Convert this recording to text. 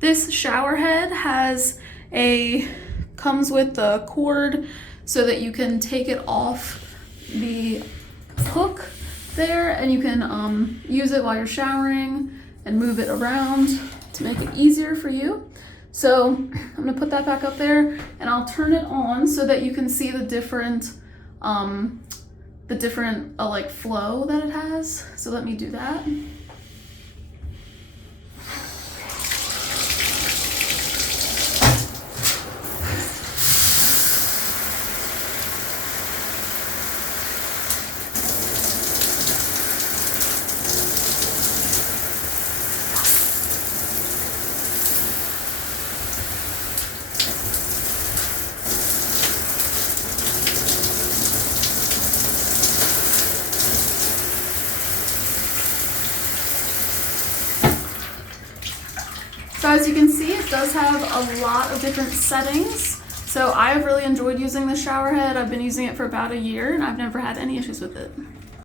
This shower head comes with the cord so that you can take it off the hook there, and you can use it while you're showering and move it around to make it easier for you. So I'm gonna put that back up there, and I'll turn it on so that you can see the different like flow that it has. So let me do that. So as you can see, it does have a lot of different settings. So I have really enjoyed using the shower head. I've been using it for about a year and I've never had any issues with it.